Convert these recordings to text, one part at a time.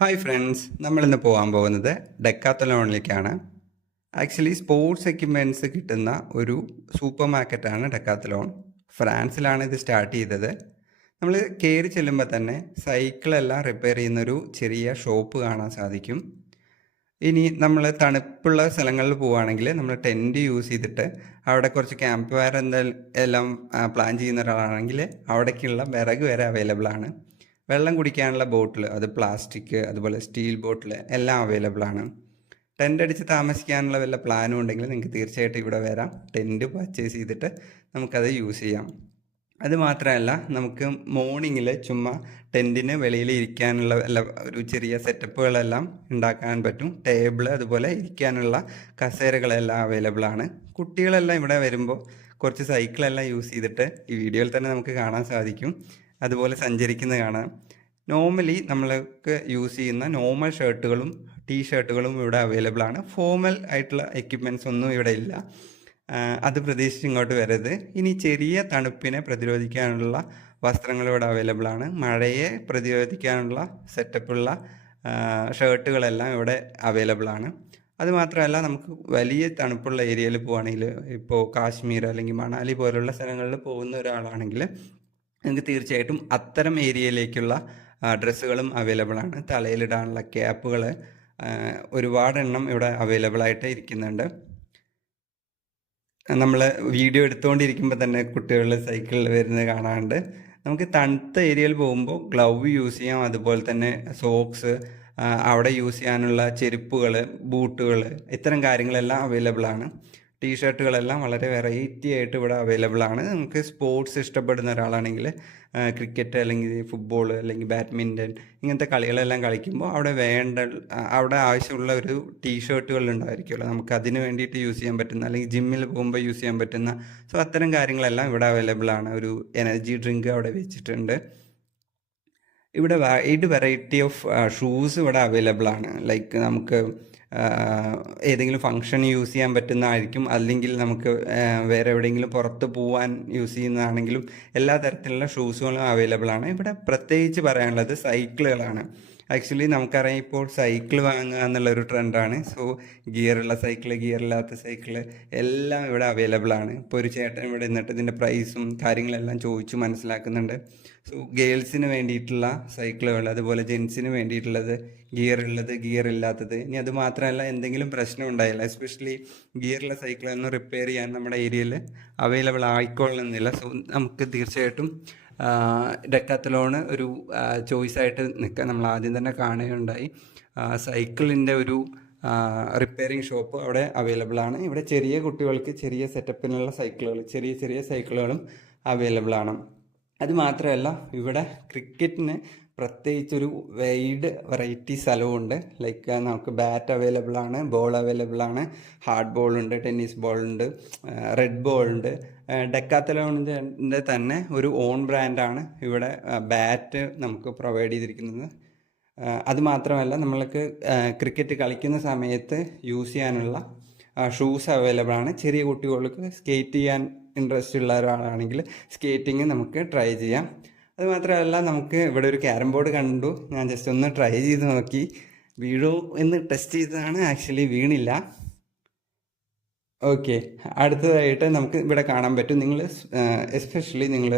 Hi friends, നമ്മളിന്ന് പോകാൻ പോകുന്നത് ഡെക്കാത്തലോണിലേക്കാണ്. ആക്ച്വലി സ്പോർട്സ് എക്യുപ്മെൻറ്റ്സ് കിട്ടുന്ന ഒരു സൂപ്പർ മാർക്കറ്റാണ് ഡെക്കാത്തലോൺ. ഫ്രാൻസിലാണ് ഇത് സ്റ്റാർട്ട് ചെയ്തത്. നമ്മൾ കയറി ചെല്ലുമ്പോൾ തന്നെ സൈക്കിളെല്ലാം റിപ്പയർ ചെയ്യുന്നൊരു ചെറിയ ഷോപ്പ് കാണാൻ സാധിക്കും. ഇനി നമ്മൾ തണുപ്പുള്ള സ്ഥലങ്ങളിൽ പോവുകയാണെങ്കിൽ നമ്മൾ ടെൻറ്റ് യൂസ് ചെയ്തിട്ട് അവിടെ കുറച്ച് ക്യാമ്പ് ഫയർ എല്ലാം പ്ലാൻ ചെയ്യുന്ന ഒരാളാണെങ്കിൽ അവിടേക്കുള്ള വിറക് വരെ അവൈലബിൾ ആണ്. വെള്ളം കുടിക്കാനുള്ള ബോട്ടിൽ, അത് പ്ലാസ്റ്റിക്, അതുപോലെ സ്റ്റീൽ ബോട്ടിൽ എല്ലാം അവൈലബിൾ ആണ്. ടെൻ്റ് അടിച്ച് താമസിക്കാനുള്ള വല്ല പ്ലാനും ഉണ്ടെങ്കിൽ നിങ്ങൾക്ക് തീർച്ചയായിട്ടും ഇവിടെ വരാം. ടെൻറ്റ് പർച്ചേസ് ചെയ്തിട്ട് നമുക്കത് യൂസ് ചെയ്യാം. അത് മാത്രമല്ല, നമുക്ക് മോർണിംഗിൽ ചുമ്മാ ടെൻറ്റിന് വെളിയിൽ ഇരിക്കാനുള്ള ഒരു ചെറിയ സെറ്റപ്പുകളെല്ലാം ഉണ്ടാക്കാൻ പറ്റും. ടേബിൾ, അതുപോലെ ഇരിക്കാനുള്ള കസേരകളെല്ലാം അവൈലബിൾ ആണ്. കുട്ടികളെല്ലാം ഇവിടെ വരുമ്പോൾ കുറച്ച് സൈക്കിളെല്ലാം യൂസ് ചെയ്തിട്ട് ഈ വീഡിയോയിൽ തന്നെ നമുക്ക് കാണാൻ സാധിക്കും, അതുപോലെ സഞ്ചരിക്കുന്നത് കാണാം. നോർമലി നമ്മൾക്ക് യൂസ് ചെയ്യുന്ന നോർമൽ ഷർട്ടുകളും ടീ ഷർട്ടുകളും ഇവിടെ അവൈലബിൾ ആണ്. ഫോർമൽ ആയിട്ടുള്ള എക്യുപ്മെൻറ്റ്സ് ഒന്നും ഇവിടെ ഇല്ല. അത് പ്രതീക്ഷിച്ച് ഇങ്ങോട്ട് വരരുത്. ഇനി ചെറിയ തണുപ്പിനെ പ്രതിരോധിക്കാനുള്ള വസ്ത്രങ്ങൾ ഇവിടെ അവൈലബിൾ ആണ്. മഴയെ പ്രതിരോധിക്കാനുള്ള സെറ്റപ്പുള്ള ഷർട്ടുകളെല്ലാം ഇവിടെ അവൈലബിൾ ആണ്. അതുമാത്രമല്ല, നമുക്ക് വലിയ തണുപ്പുള്ള ഏരിയയിൽ പോവുകയാണെങ്കിൽ, ഇപ്പോൾ കാശ്മീർ അല്ലെങ്കിൽ മണാലി പോലുള്ള സ്ഥലങ്ങളിൽ പോകുന്ന ഒരാളാണെങ്കിൽ നിങ്ങൾക്ക് തീർച്ചയായിട്ടും അത്തരം ഏരിയയിലേക്കുള്ള ഡ്രസ്സുകളും അവൈലബിൾ ആണ്. തലയിലിടാനുള്ള ക്യാപ്പുകൾ ഒരുപാട് എണ്ണം ഇവിടെ അവൈലബിൾ ആയിട്ട് ഇരിക്കുന്നുണ്ട്. നമ്മൾ വീഡിയോ എടുത്തുകൊണ്ടിരിക്കുമ്പോൾ തന്നെ കുട്ടികൾ സൈക്കിളിൽ വരുന്നത് കാണാറുണ്ട്. നമുക്ക് തണുത്ത ഏരിയയിൽ പോകുമ്പോൾ ഗ്ലൗ യൂസ് ചെയ്യാം, അതുപോലെ തന്നെ സോക്സ്, അവിടെ യൂസ് ചെയ്യാനുള്ള ചെരുപ്പുകൾ, ബൂട്ടുകൾ, ഇത്തരം കാര്യങ്ങളെല്ലാം അവൈലബിൾ ആണ്. ടീഷർട്ടുകളെല്ലാം വളരെ വെറൈറ്റി ആയിട്ട് ഇവിടെ അവൈലബിൾ ആണ്. നമുക്ക് സ്പോർട്സ് ഇഷ്ടപ്പെടുന്ന ഒരാളാണെങ്കിൽ ക്രിക്കറ്റ് അല്ലെങ്കിൽ ഫുട്ബോൾ അല്ലെങ്കിൽ ബാഡ്മിൻ്റൺ ഇങ്ങനത്തെ കളികളെല്ലാം കളിക്കുമ്പോൾ അവിടെ ആവശ്യമുള്ള ഒരു ടീഷർട്ടുകൾ ഉണ്ടായിരിക്കുമല്ലോ, നമുക്ക് അതിന് വേണ്ടിയിട്ട് യൂസ് ചെയ്യാൻ പറ്റുന്ന, അല്ലെങ്കിൽ ജിമ്മിൽ പോകുമ്പോൾ യൂസ് ചെയ്യാൻ പറ്റുന്ന, സോ അത്തരം കാര്യങ്ങളെല്ലാം ഇവിടെ അവൈലബിൾ ആണ്. ഒരു എനർജി ഡ്രിങ്ക് അവിടെ വെച്ചിട്ടുണ്ട്. ഇവിടെ വൈഡ് വെറൈറ്റി ഓഫ് ഷൂസ് ഇവിടെ അവൈലബിൾ ആണ്. ലൈക്ക് നമുക്ക് ഏതെങ്കിലും ഫങ്ഷൻ യൂസ് ചെയ്യാൻ പറ്റുന്നതായിരിക്കും, അല്ലെങ്കിൽ നമുക്ക് വേറെ എവിടെയെങ്കിലും പുറത്ത് പോകാൻ യൂസ് ചെയ്യുന്നതാണെങ്കിലും എല്ലാ തരത്തിലുള്ള ഷൂസുകളും അവൈലബിൾ ആണ്. ഇവിടെ പ്രത്യേകിച്ച് പറയാനുള്ളത് സൈക്കിളുകളാണ്. ആക്ച്വലി നമുക്കറിയാം, ഇപ്പോൾ സൈക്കിൾ വാങ്ങുക എന്നുള്ളൊരു ട്രെൻഡാണ്. സോ ഗിയറുള്ള സൈക്കിള്, ഗിയറില്ലാത്ത സൈക്കിള് എല്ലാം ഇവിടെ അവൈലബിൾ ആണ്. ഇപ്പോൾ ഒരു ചേട്ടൻ ഇവിടെ നിന്നിട്ട് ഇതിൻ്റെ പ്രൈസും കാര്യങ്ങളെല്ലാം ചോദിച്ചു മനസ്സിലാക്കുന്നുണ്ട്. സോ ഗേൾസിന് വേണ്ടിയിട്ടുള്ള സൈക്കിളുകൾ, അതുപോലെ ജെൻസിന് വേണ്ടിയിട്ടുള്ളത്, ഗിയറുള്ളത്, ഗിയർ ഇല്ലാത്തത്. ഇനി അത് മാത്രമല്ല, എന്തെങ്കിലും പ്രശ്നം ഉണ്ടായില്ല, എസ്പെഷ്യലി ഗിയറുള്ള സൈക്കിളൊന്നും റിപ്പയർ ചെയ്യാൻ നമ്മുടെ ഏരിയയിൽ അവൈലബിൾ ആയിക്കൊള്ളുന്നില്ല. സോ നമുക്ക് തീർച്ചയായിട്ടും ഡെക്കാത്തലോണ് ഒരു ചോയ്സായിട്ട് നിൽക്കാൻ നമ്മൾ ആദ്യം തന്നെ കാണുകയുണ്ടായി. സൈക്കിളിൻ്റെ ഒരു റിപ്പയറിംഗ് ഷോപ്പ് അവിടെ അവൈലബിൾ ആണ്. ഇവിടെ ചെറിയ കുട്ടികൾക്ക് ചെറിയ സെറ്റപ്പിനുള്ള സൈക്കിളുകൾ, ചെറിയ ചെറിയ സൈക്കിളുകളും അവൈലബിൾ ആണ്. അത് മാത്രമല്ല, ഇവിടെ ക്രിക്കറ്റിന് പ്രത്യേകിച്ചൊരു വൈഡ് വെറൈറ്റി സ്ഥലമുണ്ട്. ലൈക്ക് നമുക്ക് ബാറ്റ് അവൈലബിൾ ആണ്, ബോൾ അവൈലബിൾ ആണ്, ഹാർഡ് ബോളുണ്ട്, ടെന്നീസ് ബോളുണ്ട്, റെഡ് ബോളുണ്ട്. ഡെക്കാത്തലോണിൻ്റെ തന്നെ ഒരു ഓൺ ബ്രാൻഡാണ് ഇവിടെ ബാറ്റ് നമുക്ക് പ്രൊവൈഡ് ചെയ്തിരിക്കുന്നത്. അതുമാത്രമല്ല, നമ്മൾക്ക് ക്രിക്കറ്റ് കളിക്കുന്ന സമയത്ത് യൂസ് ചെയ്യാനുള്ള ഷൂസ് അവൈലബിൾ ആണ്. ചെറിയ കുട്ടികൾക്ക് സ്കേറ്റ് ചെയ്യാൻ ഇൻട്രസ്റ്റ് ഉള്ള ഒരാളാണെങ്കിൽ സ്കേറ്റിങ് നമുക്ക് ട്രൈ ചെയ്യാം. അതുമാത്രമല്ല, നമുക്ക് ഇവിടെ ഒരു ക്യാരം ബോർഡ് കണ്ടു. ഞാൻ ജസ്റ്റ് ഒന്ന് ട്രൈ ചെയ്ത് നോക്കി, വീഴോ എന്ന് ടെസ്റ്റ് ചെയ്തതാണ്. ആക്ച്വലി വീണില്ല. ഓക്കെ, അടുത്തതായിട്ട് നമുക്ക് ഇവിടെ കാണാൻ പറ്റും, നിങ്ങൾ എസ്പെഷ്യലി നിങ്ങൾ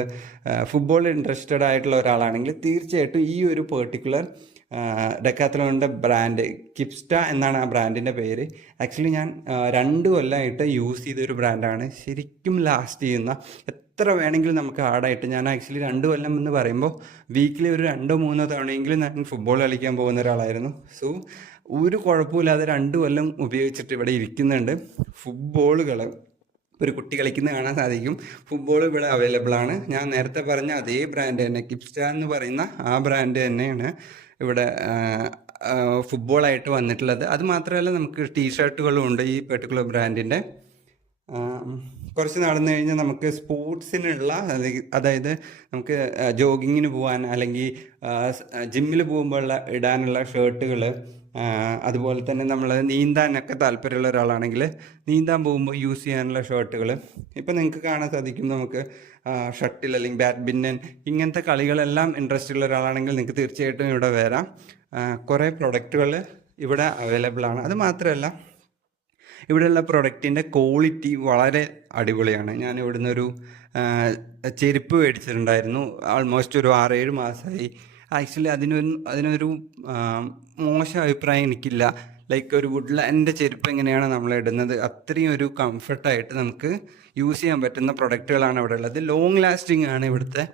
ഫുട്ബോൾ ഇൻട്രസ്റ്റഡ് ആയിട്ടുള്ള ഒരാളാണെങ്കിൽ തീർച്ചയായിട്ടും ഈ ഒരു പെർട്ടിക്കുലർ ഡെക്കാത്തലോണിൻ്റെ ബ്രാൻഡ്, കിപ്സ്റ്റ എന്നാണ് ആ ബ്രാൻഡിൻ്റെ പേര്. ആക്ച്വലി ഞാൻ 2 കൊല്ലമായിട്ട് യൂസ് ചെയ്തൊരു ബ്രാൻഡാണ്. ശരിക്കും ലാസ്റ്റ് ചെയ്യുന്ന, എത്ര വേണമെങ്കിലും നമുക്ക് ഹാർഡായിട്ട്. ഞാൻ ആക്ച്വലി 2 കൊല്ലം എന്ന് പറയുമ്പോൾ വീക്കിലി ഒരു 2-3 തവണയെങ്കിലും ഞാൻ ഫുട്ബോൾ കളിക്കാൻ പോകുന്ന ഒരാളായിരുന്നു. സോ ഒരു കുഴപ്പമില്ലാതെ 2 കൊല്ലം ഉപയോഗിച്ചിട്ട് ഇവിടെ ഇരിക്കുന്നുണ്ട്. ഫുട്ബോളുകൾ ഒരു കുട്ടി കളിക്കുന്നത് കാണാൻ സാധിക്കും. ഫുട്ബോൾ ഇവിടെ അവൈലബിൾ ആണ്. ഞാൻ നേരത്തെ പറഞ്ഞ അതേ ബ്രാൻഡ് തന്നെ, കിപ്സ്റ്റ എന്ന് പറയുന്ന ആ ബ്രാൻഡ് തന്നെയാണ് ഇവിടെ ഫുട്ബോളായിട്ട് വന്നിട്ടുള്ളത്. അത് മാത്രമല്ല, നമുക്ക് ടീഷർട്ടുകളും ഉണ്ട് ഈ പെർട്ടിക്കുലർ ബ്രാൻഡിൻ്റെ. കുറച്ച് നടന്നു കഴിഞ്ഞാൽ നമുക്ക് സ്പോർട്സിനുള്ള, അതായത് നമുക്ക് ജോഗിങ്ങിന് പോകാൻ അല്ലെങ്കിൽ ജിമ്മിൽ പോകുമ്പോൾ ഇടാനുള്ള ഷർട്ടുകൾ, അതുപോലെ തന്നെ നമ്മൾ നീന്താനൊക്കെ താല്പര്യമുള്ള ഒരാളാണെങ്കിൽ നീന്താൻ പോകുമ്പോൾ യൂസ് ചെയ്യാനുള്ള ഷർട്ടുകൾ. ഇപ്പം നിങ്ങൾക്ക് കാണാൻ സാധിക്കും, നമുക്ക് ഷട്ടിൽ അല്ലെങ്കിൽ ബാഡ്മിൻ്റൺ ഇങ്ങനത്തെ കളികളെല്ലാം ഇൻട്രസ്റ്റ് ഉള്ള ഒരാളാണെങ്കിൽ നിങ്ങൾക്ക് തീർച്ചയായിട്ടും ഇവിടെ വരാം. കുറേ പ്രൊഡക്റ്റുകൾ ഇവിടെ അവൈലബിൾ ആണ്. അത് മാത്രമല്ല ഇവിടെയുള്ള പ്രൊഡക്റ്റിൻ്റെ ക്വാളിറ്റി വളരെ അടിപൊളിയാണ്. ഞാൻ ഇവിടുന്ന് ഒരു ചെരുപ്പ് മേടിച്ചിട്ടുണ്ടായിരുന്നു. ആൾമോസ്റ്റ് ഒരു 6-7 മാസമായി. ആക്ച്വലി അതിനൊരു മോശം അഭിപ്രായം എനിക്കില്ല. ലൈക്ക് ഒരു വുഡ്ലാൻഡിൻ്റെ ചെരുപ്പ് എങ്ങനെയാണ് നമ്മൾ ഇടുന്നത് അത്രയും ഒരു കംഫർട്ടായിട്ട് നമുക്ക് യൂസ് ചെയ്യാൻ പറ്റുന്ന പ്രൊഡക്റ്റുകളാണ് ഇവിടെ ഉള്ളത്. ലോങ് ലാസ്റ്റിംഗ് ആണ് ഇവിടുത്തെ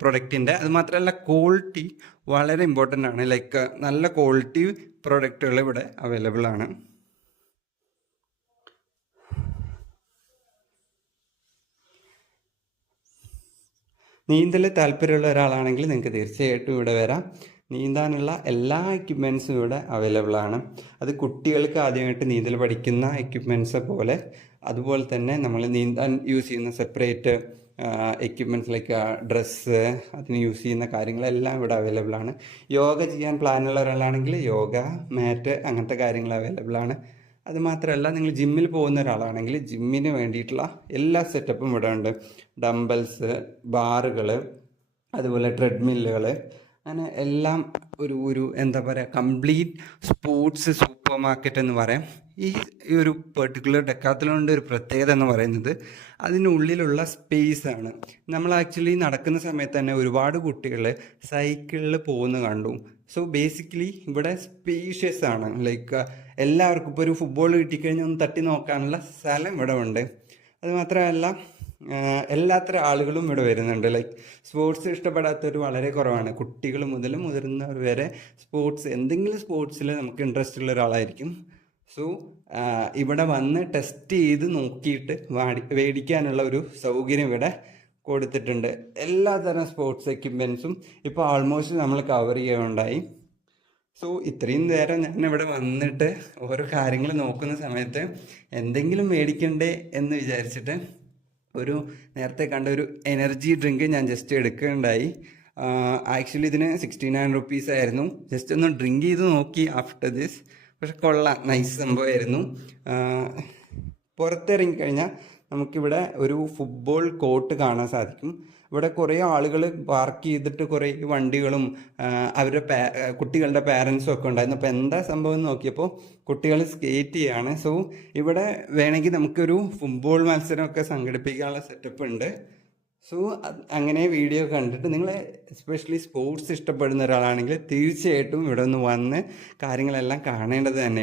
പ്രൊഡക്റ്റിൻ്റെ. അത് മാത്രമല്ല ക്വാളിറ്റി വളരെ ഇമ്പോർട്ടൻ്റ് ആണ്. ലൈക്ക് നല്ല ക്വാളിറ്റി പ്രൊഡക്റ്റുകൾ ഇവിടെ അവൈലബിൾ ആണ്. നീന്തൽ താല്പര്യമുള്ള ഒരാളാണെങ്കിൽ നിങ്ങൾക്ക് തീർച്ചയായിട്ടും ഇവിടെ വരാം. നീന്താനുള്ള എല്ലാ എക്യുപ്മെൻറ്റ്സും ഇവിടെ അവൈലബിൾ ആണ്. അത് കുട്ടികൾക്ക് ആദ്യമായിട്ട് നീന്തൽ പഠിക്കുന്ന എക്യുപ്മെൻറ്റ്സ് പോലെ, അതുപോലെ തന്നെ നമ്മൾ നീന്താൻ യൂസ് ചെയ്യുന്ന സെപ്പറേറ്റ് എക്യുപ്മെൻറ്റ്സ് ലൈക്ക് ഡ്രസ്സ്, അതിന് യൂസ് ചെയ്യുന്ന കാര്യങ്ങളെല്ലാം ഇവിടെ അവൈലബിൾ ആണ്. യോഗ ചെയ്യാൻ പ്ലാനുള്ള ഒരാളാണെങ്കിൽ യോഗ മാറ്റ് അങ്ങനത്തെ കാര്യങ്ങൾ അവൈലബിൾ ആണ്. അത് മാത്രമല്ല നിങ്ങൾ ജിമ്മിൽ പോകുന്ന ഒരാളാണെങ്കിൽ ജിമ്മിന് വേണ്ടിയിട്ടുള്ള എല്ലാ സെറ്റപ്പും ഇവിടെ ഉണ്ട്. ഡംബൽസ്, ബാറുകൾ, അതുപോലെ ട്രെഡ്മില്ലുകൾ, അങ്ങനെ എല്ലാം ഒരു എന്താ പറയുക, കംപ്ലീറ്റ് സ്പോർട്സ് സൂപ്പർ മാർക്കറ്റ് എന്ന് പറയാം. ഈ ഒരു പെർട്ടിക്കുലർ ഡെക്കാത്തലോണിൻ്റെ ഒരു പ്രത്യേകത എന്ന് പറയുന്നത് അതിനുള്ളിലുള്ള സ്പേസ് ആണ്. നമ്മൾ ആക്ച്വലി നടക്കുന്ന സമയത്ത് തന്നെ ഒരുപാട് കുട്ടികൾ സൈക്കിളിൽ പോകുന്ന കണ്ടു. സോ ബേസിക്കലി ഇവിടെ സ്പേഷ്യസ് ആണ്. ലൈക്ക് എല്ലാവർക്കും ഇപ്പോൾ ഒരു ഫുട്ബോൾ കിട്ടിക്കഴിഞ്ഞാൽ ഒന്ന് തട്ടി നോക്കാനുള്ള സ്ഥലം ഇവിടെ ഉണ്ട്. അത് മാത്രമല്ല എല്ലാത്തരം ആളുകളും ഇവിടെ വരുന്നുണ്ട്. ലൈക്ക് സ്പോർട്സ് ഇഷ്ടപ്പെടാത്തവർ വളരെ കുറവാണ്. കുട്ടികൾ മുതൽ മുതിർന്നവർ വരെ എന്തെങ്കിലും സ്പോർട്സിൽ നമുക്ക് ഇൻട്രസ്റ്റ് ഉള്ള ഒരാളായിരിക്കും. സോ ഇവിടെ വന്ന് ടെസ്റ്റ് ചെയ്ത് നോക്കിയിട്ട് മേടിക്കാനുള്ള ഒരു സൗകര്യം ഇവിടെ കൊടുത്തിട്ടുണ്ട്. എല്ലാതരം സ്പോർട്സ് എക്യുപ്മെൻറ്റ്സും ഇപ്പോൾ ആൾമോസ്റ്റ് നമ്മൾ കവർ ചെയ്യുകയുണ്ടായി. സോ ഇത്രയും നേരം ഞാനിവിടെ വന്നിട്ട് ഓരോ കാര്യങ്ങൾ നോക്കുന്ന സമയത്ത് എന്തെങ്കിലും മേടിക്കണ്ടേ എന്ന് വിചാരിച്ചിട്ട് നേരത്തെ കണ്ട ഒരു എനർജി ഡ്രിങ്ക് ഞാൻ ജസ്റ്റ് എടുക്കുകയുണ്ടായി. ആക്ച്വലി ഇതിന് 69 റുപ്പീസ് ആയിരുന്നു. ജസ്റ്റ് ഒന്ന് ഡ്രിങ്ക് ചെയ്ത് നോക്കി ആഫ്റ്റർ ദിസ്. പക്ഷെ കൊള്ളാം, നൈസ് സംഭവമായിരുന്നു. പുറത്തിറങ്ങിക്കഴിഞ്ഞാൽ നമുക്കിവിടെ ഒരു ഫുട്ബോൾ കോർട്ട് കാണാൻ സാധിക്കും. ഇവിടെ കുറേ ആളുകൾ പാർക്ക് ചെയ്തിട്ട് കുറേ വണ്ടികളും അവരുടെ കുട്ടികളുടെ പാരൻസും ഒക്കെ ഉണ്ടായിരുന്നു. അപ്പോൾ എന്താ സംഭവം എന്ന് നോക്കിയപ്പോൾ കുട്ടികൾ സ്കേറ്റ് ചെയ്യാണ്. സോ ഇവിടെ വേണമെങ്കിൽ നമുക്കൊരു ഫുട്ബോൾ മത്സരമൊക്കെ സംഘടിപ്പിക്കാനുള്ള സെറ്റപ്പ് ഉണ്ട്. സോ അങ്ങനെ വീഡിയോ കണ്ടിട്ട് നിങ്ങൾ എസ്പെഷ്യലി സ്പോർട്സ് ഇഷ്ടപ്പെടുന്ന ഒരാളാണെങ്കിൽ തീർച്ചയായിട്ടും ഇവിടെ ഒന്ന് വന്ന് കാര്യങ്ങളെല്ലാം കാണേണ്ടത് തന്നെയാണ്.